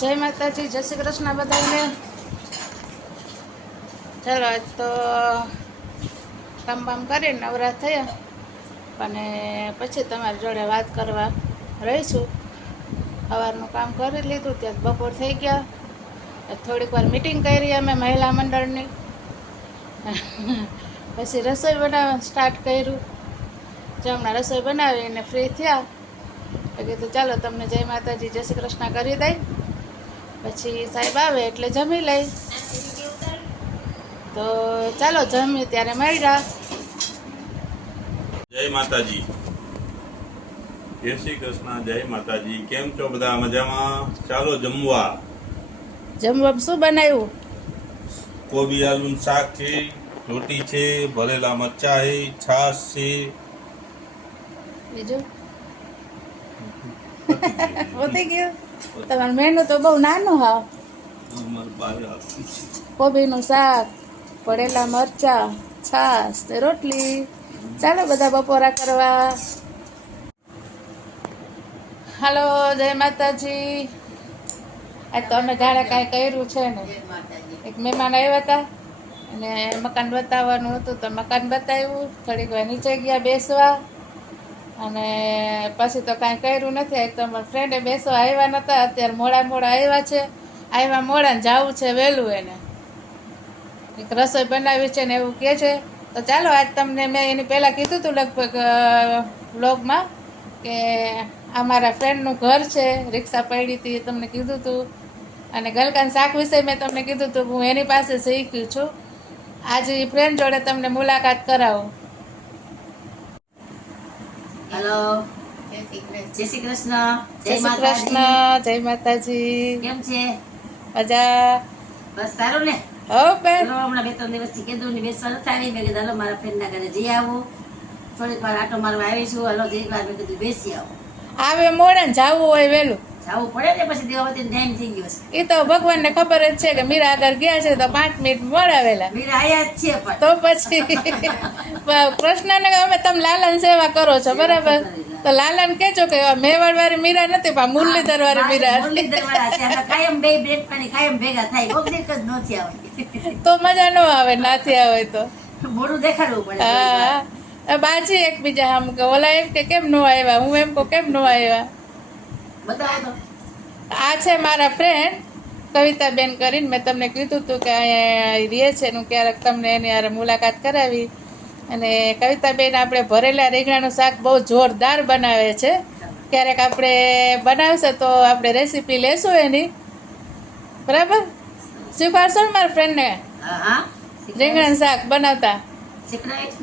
જય માતાજી, જય શ્રી કૃષ્ણ બધાને. ચાલો, આજ તો કામ બામ કરીને નવરા થયા. અને પછી તમારી જોડે વાત કરવા રહીશું. સવારનું કામ કરી લીધું, ત્યાં બપોર થઈ ગયા. થોડીક વાર મિટિંગ કરી અમે મહિલા મંડળની. પછી રસોઈ બનાવવા સ્ટાર્ટ કર્યું. જે હમણાં રસોઈ બનાવીને ફ્રી થયા. કીધું, ચાલો, તમને જય માતાજી, જય શ્રી કૃષ્ણ કરી દઈ. પછી સાહેબ આવે એટલે જમી લઈ તો ચાલો જમી ત્યારે મળ્યા. જય માતાજી. જય શ્રી કૃષ્ણ જય માતાજી. કેમ છો બધા? મજામાં? ચાલો જમવા. જમવા શું બનાવ્યું? કોબી આલુનું શાક છે રોટી છે ભરેલા મરચા છે છાશ છે. બીજું? પતી ગયું? તમારું મેનુ તો બહુ નાનું હાવ. કોબી નું કોબીનું શાક પડેલા મરચા છાશ ને રોટલી. ચાલો બધા બપોરા કરવા. હાલો જય માતાજી. આ તો અમે જાણે કાંઈ કર્યું છે ને. એક મહેમાન આવ્યા હતા અને મકાન બતાવવાનું હતું તો મકાન બતાવ્યું. થોડીક વાર નીચે ગયા બેસવા. અને પછી તો કાંઈ કર્યું નથી. તમારા ફ્રેન્ડે બેસો આવ્યા નહોતા અત્યારે મોડા મોડા આવ્યા છે. આવ્યા મોડા ને જવું છે વહેલું એને. એક રસોઈ બનાવી છે ને એવું કહે છે. તો ચાલો, આજ તમને મેં એની પહેલાં કીધું હતું લગભગ બ્લોગમાં કે આ મારા ફ્રેન્ડનું ઘર છે. રિક્ષા પડી હતી એ તમને કીધું હતું અને ગલકાન શાક વિશે મેં તમને કીધું હતું હું એની પાસે શીખ્યું છું. આજે એ ફ્રેન્ડ જોડે તમને મુલાકાત કરાવું. હેલો જય શ્રી કૃષ્ણ. જય શ્રી કૃષ્ણ. જય માતાજી. કેમ છે? મજા? બસ સારું ને? હો બેન. હમણાં બે ત્રણ દિવસથી કીધું ને બેસવા નથી આવી મેં કીધું હલો મારા ફ્રેન્ડના ના ઘરે જઈ આવું. થોડીક વાર આટો મારવા આવીશું. હલો જઈ વાર મેં કીધું બેસી આવું. આવે મોડે ને જવું હોય વહેલું. જવું પડે ને પછી દેવાવતી ટાઈમ થઈ ગયો છે એ તો ભગવાનને ખબર જ છે કે મીરા આગળ ગયા છે તો પાંચ મિનિટ મળાવેલા મીરા આયા જ છે પણ. તો પછી કૃષ્ણને અમે તમે લાલન સેવા કરો છો બરાબર? તો લાલન કેજો કે મેવાડ વાળી મીરા નથી પણ મુરલીધર વાળી મીરા કાયમ બે બ્રેડ પાણી કાયમ ભેગા થાય. કોક જ નથી આવે તો મજા ન આવે નાથી આવે તો. મોડું દેખાડવું પડે હા. બાજી એકબીજા આમ કે ઓલા એમ કે કેમ નો આવ્યા હું એમ કહું કેમ નો આવ્યા? બતાવો તો. આ છે મારા ફ્રેન્ડ કવિતાબેન કરીને મેં તમને કીધું હતું કે અહીંયા રહે છે ને હું ક્યારેક તમને એની હારે મુલાકાત કરાવી. અને કવિતાબેન આપણે ભરેલા રીંગણાનું શાક બહુ જોરદાર બનાવે છે. ક્યારેક આપણે બનાવશે તો આપણે રેસીપી લેશું એની. બરાબર? સ્વીકારશો ને મારા ફ્રેન્ડને રીંગણાનું શાક બનાવતા.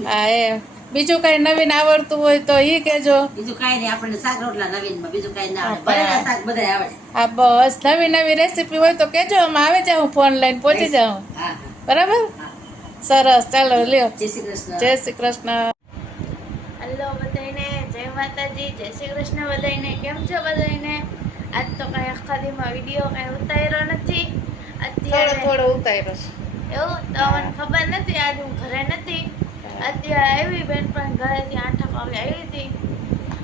હા એ. બીજું કઈ નવીન આવડતું હોય તો ઈ કેજો બીજું કઈ નહીં આપણને શાક રોટલા નવીનમાં બીજું કઈ ના આવડે. ભરેલા શાક બધા આવડે. હા બસ. નવી નવી રેસીપી હોય તો કહેજો અમે આવી જાઉં ફોન લઈને પહોંચી જાઉં. બરાબર? સરસ. ચાલો લ્યો. જય શ્રી કૃષ્ણ. જય શ્રી કૃષ્ણ. હેલો બધાને જય માતાજી જય શ્રી કૃષ્ણ બધાને કેમ છો બધાને આજ તો કઈ આખા દીમાં વીડિયો કઈ ઉતાર્યો નથી. થોડો અત્યારે થોડો ઉતાર્યો છે. એવું? તો મને ખબર નથી આજે હું ઘરે નથી. અત્યારે આવી બેન પણ ઘરેથી આઠ વાગે આવી હતી.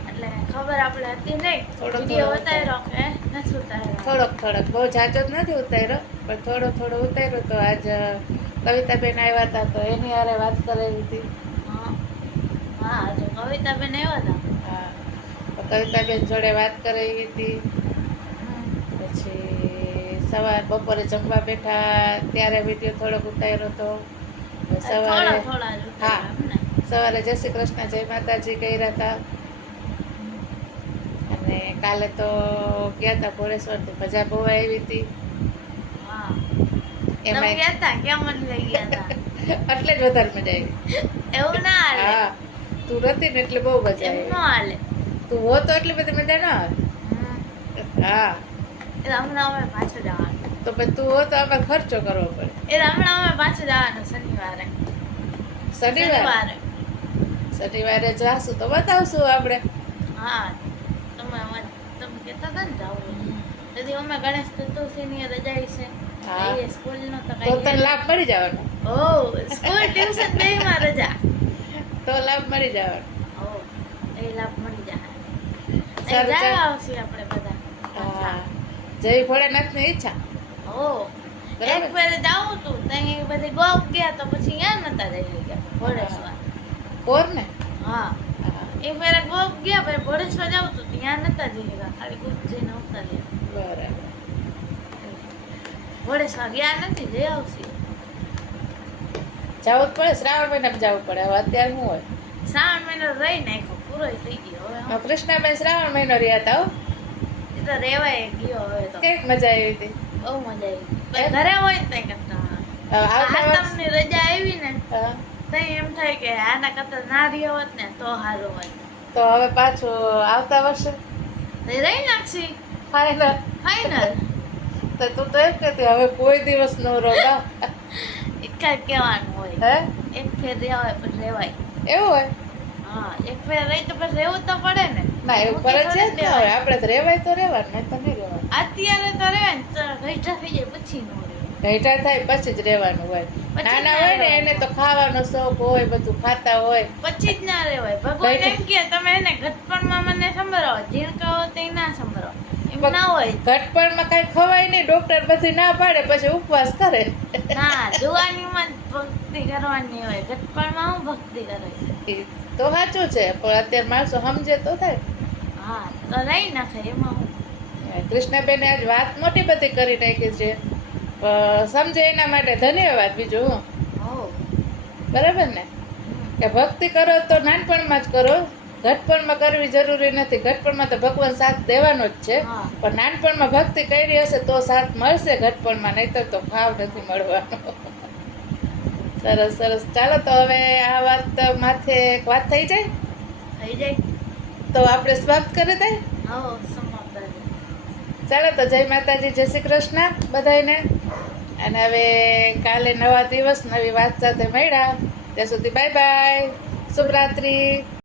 એટલે ખબર આપણે હતી નહીં. થોડો વીડિયો ઉતાર્યો કે નથી ઉતાર્યો. થોડોક થોડોક. બહુ જાજો જ નથી ઉતાર્યો પણ થોડો થોડો ઉતાર્યો તો આજ કવિતાબેન આવ્યા હતા તો એની હારે વાત કરેલી હતી. હા. હા કવિતા કવિતાબેન આવ્યા હતા. કવિતાબેન જોડે વાત કરેલી હતી. સવાર બપોરે જમવા બેઠા ત્યારે વીડિયો થોડોક ઉતાર્યો હતો. સવારે હા. સવારે જય શ્રી કૃષ્ણ જય માતાજી કર્યા હતા. અને કાલે તો ગયા હતા ભોળેશ્વરથી મજા બહુ આવી હતી. હા. એમાં ગયા હતા ક્યાં લઈ ગયા હતા એટલે જ વધારે મજા આવી. એવું ના હાલે? હા તું નથી ને એટલે બહુ મજા આવી. તું હો તો એટલી બધી મજા ના આવે હા. એ હમણાં અમે પાછું જવાનું. તો પછી તું હો તો અમારે ખર્ચો કરવો પડે. એ હમણાં અમે પાછું જવાનું શનિવારે. શનિવારે? શનિવારે. જાશું તો બતાવશું આપણે હા તમે તમે કહેતા હતા ને જાવું તેથી અમે ગણેશ ચતુર્થીની રજા છે. સ્કૂલ નો તો તો તને લાભ મળી જવાનો? ઓ સ્કૂલ ટ્યુશન બેયમાં રજા. તો લાભ મળી જવાનો. ઓ એ લાભ મળી જાય. જાય આવશે આપણે બધા ભોળાનાથની ઈચ્છા હો એક ફેરે જાવું તું ત્યાં બધી ગોપ ગયા તો પછી ત્યાં નતા જઈ ગયા ભોળેશ્વર. કોર ને હા. હા, ફેરે ગોપ ગયા પછી ભોળેશ્વર જાવું તું ત્યાં નતા જઈ ગયા ખાલી ગુપ જઈને આવતા રહ્યા. બરાબર. ભોળેશ્વર ગયા નથી જઈ આવશે. જવું જ પડે શ્રાવણ મહિનામાં જવું પડે હવે અત્યારે શું હોય? શ્રાવણ મહિનો રહી નાખ્યો પૂરો થઈ ગયો હવે કૃષ્ણાબેન શ્રાવણ મહિનો રહ્યા હતા. એ તો રેવાય ગયો હવે તો. કેવી મજા આવી હતી? બહુ મજા આવી. ઘરે હોય ને કરતા હવે આવતા વર્ષ? આતમની રજા આવી ને હા, એમ થાય કે આના કરતા ના રહ્યો હોત ને તો સારું હોય. તો હવે પાછું આવતા વર્ષે? રહી નાખશી. ફાઇનલ ફાઈનલ તો તું તો એમ કહેતી હવે કોઈ દિવસ નો રોગા એક જ કહેવાનું હોય. હે? એક ફેર રહેવાય પણ રહેવાય એવું હોય? હા એક ફેર રહી તો પછી રહેવું તો પડે ને. ના એવું મૂકી ફરજ છે જ થોડી ના હોય. આપણે તો રેવાય તો રેવાનું તો નહીં રેવાનું અત્યારે તો રહેવાય તો ઘઈટા થઈ જાય પછી નો રહેવાય થાય પછી જ રહેવાનું હોય. નાના ને એને તો ખાવાનો શોખ હોય બધું ખાતા હોય. પછી જ ના રહેવાય ભગવાન એમ કે તમે એને ઘટપણમાં મને સંભળાવો ઝીણકા હો તે ના સંભળાવો. ના હોય. ઘટપણમાં કઈ ખવાય નહીં ડોક્ટર પછી ના પાડે પછી ઉપવાસ કરે. ના જુવાનીમાં ભક્તિ કરવાની હોય. ઘટપણમાં હું ભક્તિ કરે તો સાચું છે પણ અત્યારે માણસો સમજે તો થાય. હા તો રહી નાખે એમાં હું. કૃષ્ણબેને આજ વાત મોટી બધી કરી નાખી છે. સમજે એના માટે ધન્યવાદ બીજું હું. બરાબર ને? કે ભક્તિ કરો તો નાનપણમાં જ કરો. ઘટપણમાં કરવી જરૂરી નથી. ઘટપણમાં તો ભગવાન સાથ દેવાનો જ છે. પણ નાનપણમાં ભક્તિ કરી હશે તો સાથ મળશે ઘટપણમાં નહીતર તો ભાવ નથી મળવાનો. સરસ સરસ. ચાલો તો હવે આ વાત માથે એક વાત થઈ જાય? થઈ જાય. તો આપણે સમાપ્ત કરી દે. ચાલો તો જય માતાજી જય શ્રી કૃષ્ણ બધાને અને હવે કાલે નવા દિવસ નવી વાત સાથે મળ્યા. ત્યાં સુધી બાય બાય. શુભરાત્રી.